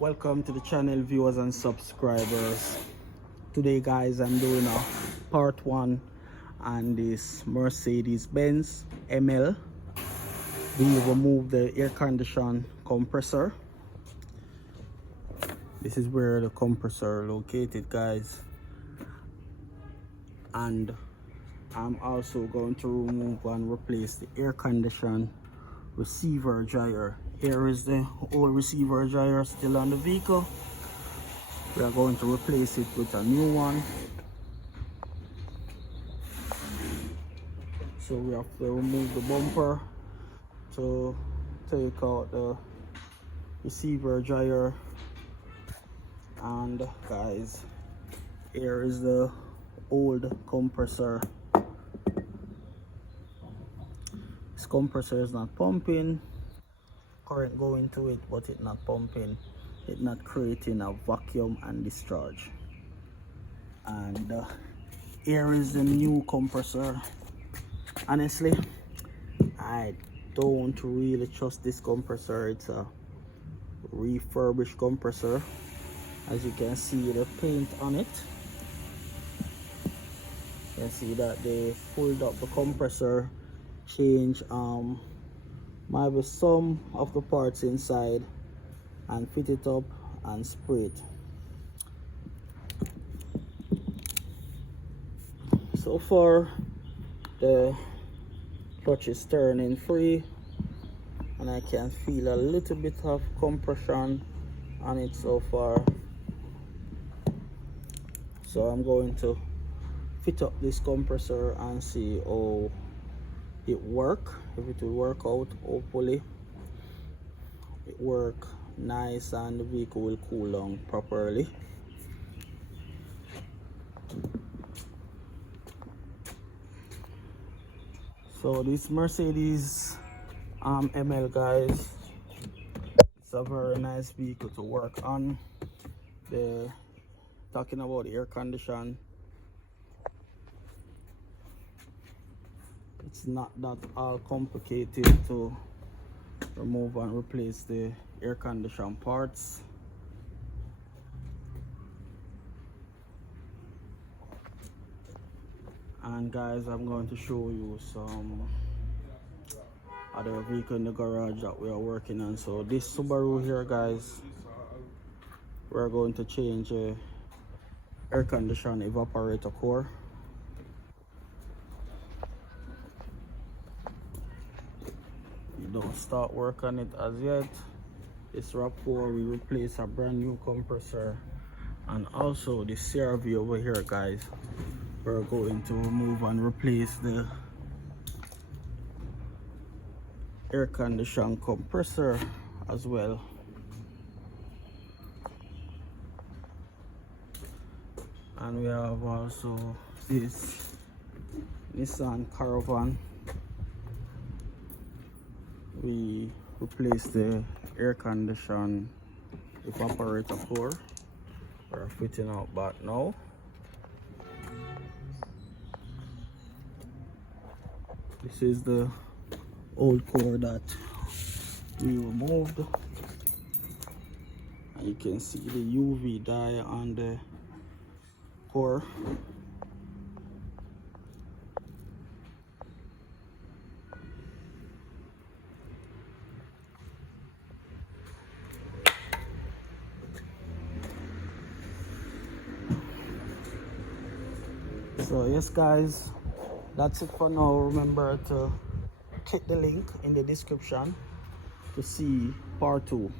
Welcome to the channel, viewers and subscribers. Today guys, I'm doing a part 1 on this Mercedes-Benz ML. We removed the air condition compressor. This is where the compressor located, guys, and I'm also going to remove and replace the air condition receiver dryer. Here is the old receiver dryer still on the vehicle. We are going to replace it with a new one. So we have to remove the bumper to take out the receiver dryer. And guys, here is the old compressor. This compressor is not pumping. Current going to it, but it not pumping. It not creating a vacuum and discharge. And here is the new compressor. Honestly, I don't really trust this compressor. It's a refurbished compressor. As you can see, the paint on it. You can see that they pulled up the compressor, changed maybe some of the parts inside, and fit it up and spray it. So far the clutch is turning free, and I can feel a little bit of compression on it so far. So I'm going to fit up this compressor and see how it work. If it will work out, hopefully it work nice and the vehicle will cool down properly. So this Mercedes ML, guys, it's a very nice vehicle to work on. Talking about the air condition, it's not that all complicated to remove and replace the air condition parts. And guys, I'm going to show you some other vehicle in the garage that we are working on. So this Subaru here, guys, we're going to change air condition evaporator core. We don't start work on it as yet. This RAV4, we replace a brand new compressor, and also the CRV over here, guys, we're going to remove and replace the air condition compressor as well. And we have also this Nissan Caravan. We replace the air condition evaporator core. We're fitting out back now. This is the old core that we removed, and you can see the UV dye on the core. So yes guys, that's it for now. Remember to click the link in the description to see part 2.